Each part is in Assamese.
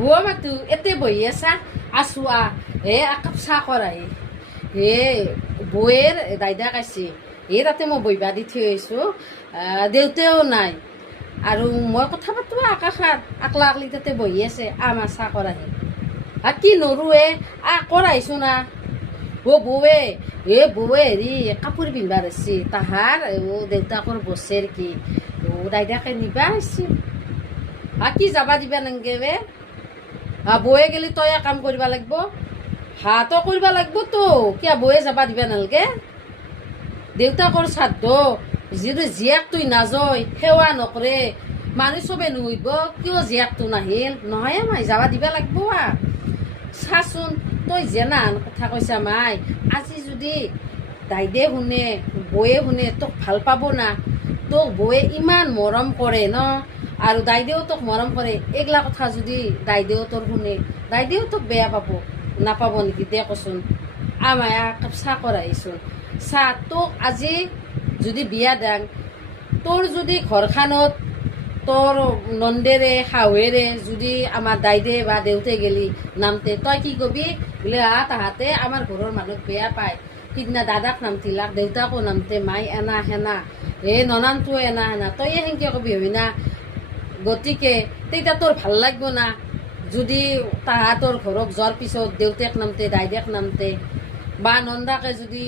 ও মা তুই এতে বহি আছা আছো হে একাপ চাহ কৰাই হে বৌয়ের দাইদা কাইছে তাতে মই বহিবা দি থৈ আহিছোঁ দেউতাও নাই আৰু মই কথা পাতোঁ আকাশাত আকলা আকলি তাতে বহি আছে আমাৰ চাহ কৰাহি কি নৰোৱে কৰাইছোঁ না বৌৱে হেৰি কাপোৰ পিন্ধিবা দিছে তাহাৰ দেউতাকৰ বছেৰ কি দাইদাকে নিবা আহিছে কি যাবা দিবা নাংগে বে বৌয়ে গেলি তই কাম কৰিব লাগিব তই কৰিব লাগিব তো কিয় বৌয়ে যাবা দিবা নালাগে দেউতাকৰ শ্ৰাদ্ধ যিটো জীয়েকটো নাযায় সেৱা নকৰে মানুহ চবে নুহিব কিয় জীয়েকটো নাহিল নহয় মাই যাবা দিবা লাগিব চাচোন তই যেনান কথা কৈছা মাই আজি যদি দাইদে শুনে বৌয়ে শুনে তোক ভাল পাব না তোক বৌয়ে ইমান মৰম কৰে ন আৰু দাইদেও তোক মৰম কৰে এইগিলা কথা যদি দাইদেও তোৰ শুনে দাইদেও তোক বেয়া পাব নাপাব নেকি দে কচোন আমায় একাপ চাহ কৰাইছোন চাহ তোক আজি যদি বিয়া দাং তোৰ যদি ঘৰখনত তোৰ নন্দেৰে শাহুৱেৰে যদি আমাৰ দাইদে বা দেউতে গেলি নামতে তই কি কবি বোলে তাহাঁতে আমাৰ ঘৰৰ মানুহক বেয়া পায় সিদিনা দাদাক নামতিলাক দেউতাকো নামতে মাই এনা হেনা ননানটো এনা হেনা তই সেনেকৈ কবি হবি না গতিকে তেতিয়া তোৰ ভাল লাগিব না যদি তাহাঁতৰ ঘৰক যোৱাৰ পিছত দেউতাক নামতে দাইদেক নামতে বা নন্দাকে যদি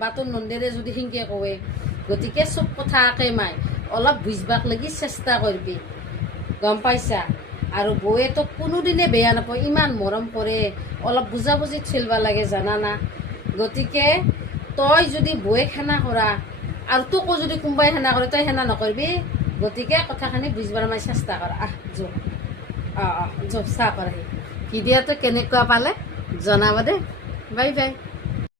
বা তোৰ নন্দেৰে যদি সেনেকৈ কয় গতিকে চব কথাকে মাই অলপ বুজবাক লাগি চেষ্টা কৰিবি গম পাইছা আৰু বৌয়ে তোক কোনোদিনে বেয়া নাপায় ইমান মৰম কৰে অলপ বুজাবুজিত চলিব লাগে জানানা গতিকে তই যদি বৌয়ে সেনা কৰা আৰু তোকো যদি কোনোবাই সেনা কৰে তই সেনা নকৰিবি গতিকে কথাখিনি বুজিবৰ মই চেষ্টা কৰ চাহ কৰাহি ভিডিঅ'টো কেনেকুৱা পালে জনাব দে বাই বাই